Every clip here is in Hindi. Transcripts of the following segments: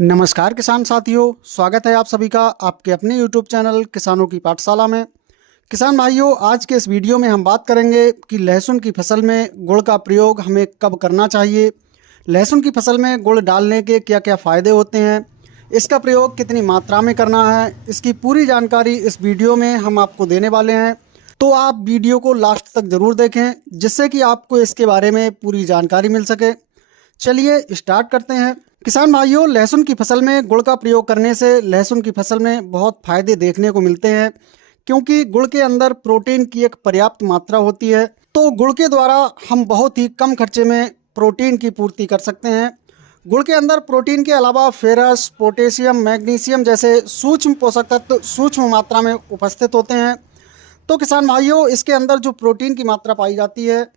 नमस्कार किसान साथियों, स्वागत है आप सभी का आपके अपने YouTube चैनल किसानों की पाठशाला में। किसान भाइयों, आज के इस वीडियो में हम बात करेंगे कि लहसुन की फसल में गुड़ का प्रयोग हमें कब करना चाहिए, लहसुन की फसल में गुड़ डालने के क्या क्या फ़ायदे होते हैं, इसका प्रयोग कितनी मात्रा में करना है, इसकी पूरी जानकारी इस वीडियो में हम आपको देने वाले हैं। तो आप वीडियो को लास्ट तक ज़रूर देखें, जिससे कि आपको इसके बारे में पूरी जानकारी मिल सके। चलिए स्टार्ट करते हैं। किसान भाइयों, लहसुन की फसल में गुड़ का प्रयोग करने से लहसुन की फसल में बहुत फायदे देखने को मिलते हैं, क्योंकि गुड़ के अंदर प्रोटीन की एक पर्याप्त मात्रा होती है। तो गुड़ के द्वारा हम बहुत ही कम खर्चे में प्रोटीन की पूर्ति कर सकते हैं। गुड़ के अंदर प्रोटीन के अलावा फेरस, पोटेशियम, मैग्नीशियम जैसे सूक्ष्म पोषक तत्व सूक्ष्म मात्रा में उपस्थित होते हैं। तो किसान भाइयों, इसके अंदर जो प्रोटीन की मात्रा पाई जाती है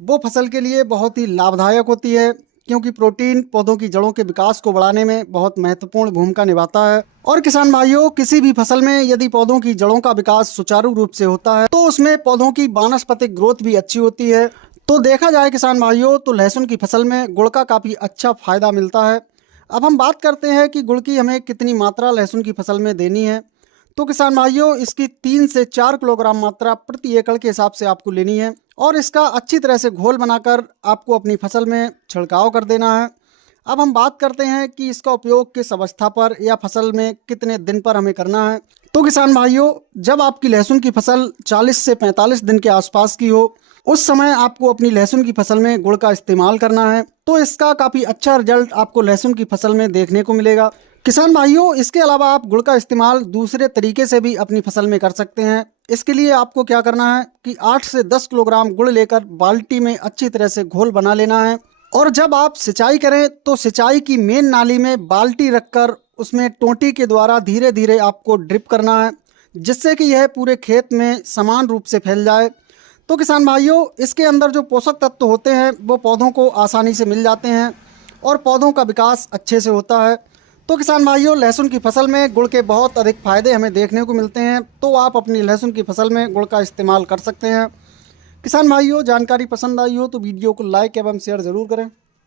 वो फसल के लिए बहुत ही लाभदायक होती है, क्योंकि प्रोटीन पौधों की जड़ों के विकास को बढ़ाने में बहुत महत्वपूर्ण भूमिका निभाता है। और किसान भाइयों, किसी भी फसल में यदि पौधों की जड़ों का विकास सुचारू रूप से होता है तो उसमें पौधों की वानस्पतिक ग्रोथ भी अच्छी होती है। तो देखा जाए किसान भाइयों, तो लहसुन की फसल में गुड़ का काफ़ी अच्छा फायदा मिलता है। अब हम बात करते हैं कि गुड़ की हमें कितनी मात्रा लहसुन की फसल में देनी है। तो किसान भाइयों, इसकी 3 से 4 किलोग्राम मात्रा प्रति एकड़ के हिसाब से आपको लेनी है और इसका अच्छी तरह से घोल बनाकर आपको अपनी फसल में छिड़काव कर देना है। अब हम बात करते हैं कि इसका उपयोग किस अवस्था पर या फसल में कितने दिन पर हमें करना है। तो किसान भाइयों, जब आपकी लहसुन की फसल 40 से 45 दिन के आसपास की हो, उस समय आपको अपनी लहसुन की फसल में गुड़ का इस्तेमाल करना है। तो इसका काफ़ी अच्छा रिजल्ट आपको लहसुन की फसल में देखने को मिलेगा। किसान भाइयों, इसके अलावा आप गुड़ का इस्तेमाल दूसरे तरीके से भी अपनी फसल में कर सकते हैं। इसके लिए आपको क्या करना है कि 8 से 10 किलोग्राम गुड़ लेकर बाल्टी में अच्छी तरह से घोल बना लेना है और जब आप सिंचाई करें तो सिंचाई की मेन नाली में बाल्टी रखकर उसमें टोंटी के द्वारा धीरे धीरे आपको ड्रिप करना है, जिससे कि यह पूरे खेत में समान रूप से फैल जाए। तो किसान भाइयों, इसके अंदर जो पोषक तत्व होते हैं वो पौधों को आसानी से मिल जाते हैं और पौधों का विकास अच्छे से होता है। तो किसान भाइयों, लहसुन की फसल में गुड़ के बहुत अधिक फायदे हमें देखने को मिलते हैं। तो आप अपनी लहसुन की फसल में गुड़ का इस्तेमाल कर सकते हैं। किसान भाइयों, जानकारी पसंद आई हो तो वीडियो को लाइक एवं शेयर ज़रूर करें।